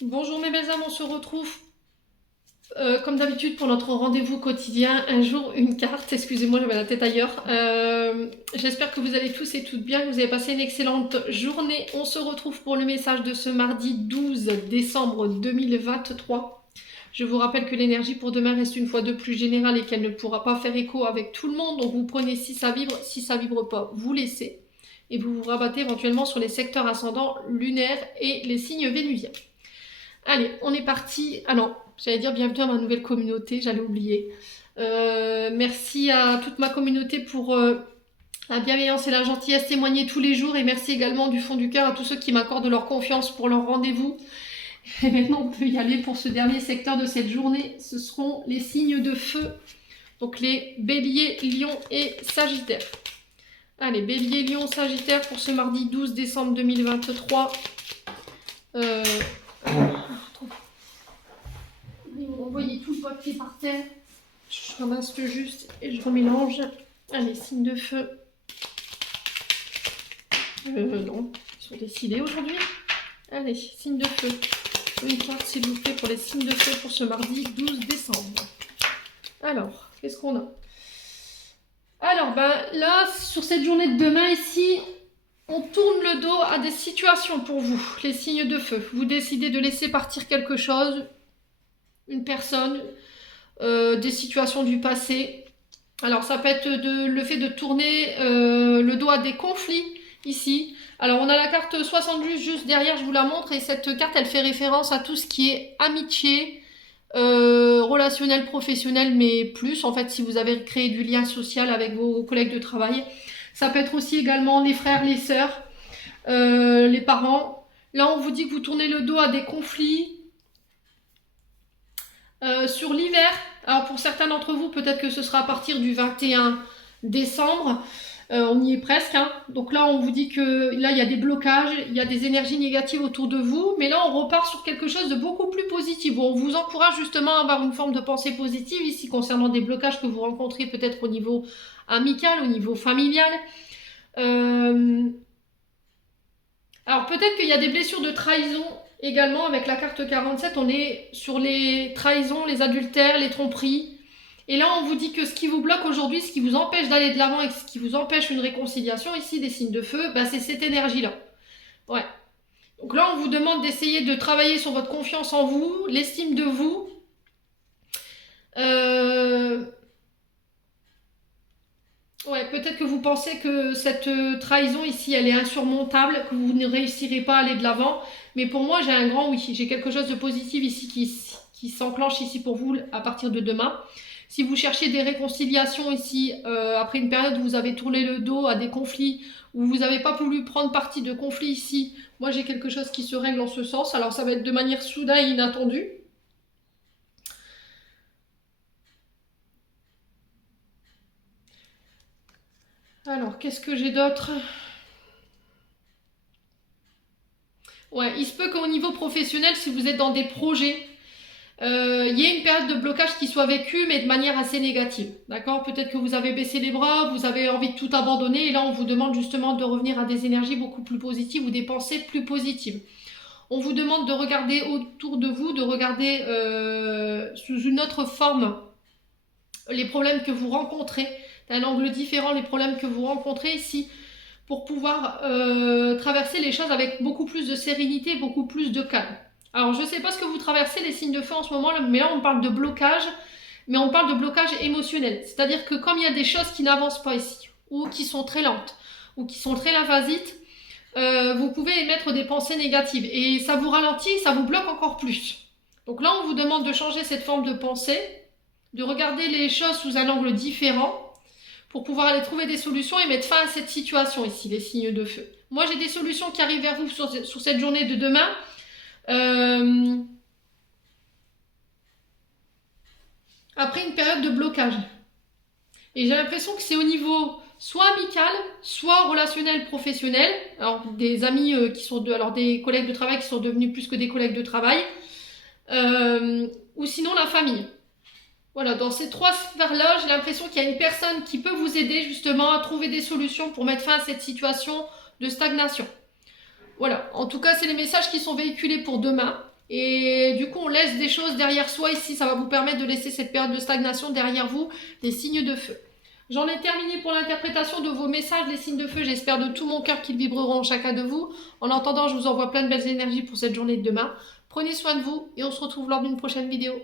Bonjour mes belles âmes, on se retrouve comme d'habitude pour notre rendez-vous quotidien, un jour une carte, excusez-moi j'avais la tête ailleurs. J'espère que vous allez tous et toutes bien, que vous avez passé une excellente journée. On se retrouve pour le message de ce mardi 12 décembre 2023. Je vous rappelle que l'énergie pour demain reste une fois de plus générale et qu'elle ne pourra pas faire écho avec tout le monde, donc vous prenez si ça vibre pas, vous laissez. Et vous vous rabattez éventuellement sur les secteurs ascendants lunaires et les signes vénusiens. Allez, on est parti. Ah non, j'allais dire bienvenue à ma nouvelle communauté, j'allais oublier. Merci à toute ma communauté pour la bienveillance et la gentillesse témoignée tous les jours. Et merci également du fond du cœur à tous ceux qui m'accordent leur confiance pour leur rendez-vous. Et maintenant, on peut y aller pour ce dernier secteur de cette journée. Ce seront les signes de feu. Donc les béliers, lions et sagittaires. Allez, bélier, lion, sagittaire pour ce mardi 12 décembre 2023. Ils m'ont envoyé tout le papier par terre. Je ramasse le juste et je remélange. Allez, signe de feu. Non, ils sont décidés aujourd'hui. Allez, signe de feu. Une carte s'il vous plaît pour les signes de feu pour ce mardi 12 décembre. Alors, qu'est-ce qu'on a? Alors, là, sur cette journée de demain ici, on tourne le dos à des situations pour vous, les signes de feu. Vous décidez de laisser partir quelque chose, une personne, des situations du passé. Alors ça peut être le fait de tourner le dos à des conflits ici. Alors on a la carte 70 juste derrière, je vous la montre, et cette carte elle fait référence à tout ce qui est amitié, relationnel, professionnel, mais plus en fait si vous avez créé du lien social avec vos collègues de travail. Ça peut être aussi également les frères, les sœurs, les parents. Là on vous dit que vous tournez le dos à des conflits. Sur l'hiver, alors pour certains d'entre vous, peut-être que ce sera à partir du 21 décembre. On y est presque. Hein. Donc là, on vous dit que là, il y a des blocages, il y a des énergies négatives autour de vous. Mais là, on repart sur quelque chose de beaucoup plus positif. On vous encourage justement à avoir une forme de pensée positive ici concernant des blocages que vous rencontrez peut-être au niveau amical, au niveau familial. Alors peut-être qu'il y a des blessures de trahison également avec la carte 47. On est sur les trahisons, les adultères, les tromperies. Et là, on vous dit que ce qui vous bloque aujourd'hui, ce qui vous empêche d'aller de l'avant et ce qui vous empêche une réconciliation, ici des signes de feu, c'est cette énergie-là. Ouais. Donc là, on vous demande d'essayer de travailler sur votre confiance en vous, l'estime de vous. Ouais, peut-être que vous pensez que cette trahison ici, elle est insurmontable, que vous ne réussirez pas à aller de l'avant. Mais pour moi, j'ai un grand oui. J'ai quelque chose de positif ici qui s'enclenche ici pour vous à partir de demain. Si vous cherchez des réconciliations ici, après une période où vous avez tourné le dos à des conflits, où vous n'avez pas voulu prendre parti de conflits ici, moi j'ai quelque chose qui se règle en ce sens. Alors ça va être de manière soudaine et inattendue. Alors, qu'est-ce que j'ai d'autre? Ouais, il se peut qu'au niveau professionnel, si vous êtes dans des projets, il y ait une période de blocage qui soit vécue, mais de manière assez négative. D'accord? Peut-être que vous avez baissé les bras, vous avez envie de tout abandonner, et là, on vous demande justement de revenir à des énergies beaucoup plus positives ou des pensées plus positives. On vous demande de regarder autour de vous, de regarder sous une autre forme les problèmes que vous rencontrez, d'un angle différent les problèmes que vous rencontrez ici, pour pouvoir traverser les choses avec beaucoup plus de sérénité, beaucoup plus de calme. Alors je ne sais pas ce que vous traversez les signes de feu en ce moment, mais là on parle de blocage, mais on parle de blocage émotionnel. C'est-à-dire que comme il y a des choses qui n'avancent pas ici, ou qui sont très lentes, ou qui sont très lymphasites, vous pouvez émettre des pensées négatives. Et ça vous ralentit, ça vous bloque encore plus. Donc là on vous demande de changer cette forme de pensée, de regarder les choses sous un angle différent, pour pouvoir aller trouver des solutions et mettre fin à cette situation ici, les signes de feu. Moi, j'ai des solutions qui arrivent vers vous sur cette journée de demain. Après une période de blocage. Et j'ai l'impression que c'est au niveau soit amical, soit relationnel, professionnel. Alors, des amis qui sont alors des collègues de travail qui sont devenus plus que des collègues de travail. Ou sinon la famille. Voilà, dans ces trois sphères-là, j'ai l'impression qu'il y a une personne qui peut vous aider justement à trouver des solutions pour mettre fin à cette situation de stagnation. Voilà, en tout cas, c'est les messages qui sont véhiculés pour demain. Et du coup, on laisse des choses derrière soi. Ici, ça va vous permettre de laisser cette période de stagnation derrière vous, les signes de feu. J'en ai terminé pour l'interprétation de vos messages, les signes de feu. J'espère de tout mon cœur qu'ils vibreront en chacun de vous. En attendant, je vous envoie plein de belles énergies pour cette journée de demain. Prenez soin de vous et on se retrouve lors d'une prochaine vidéo.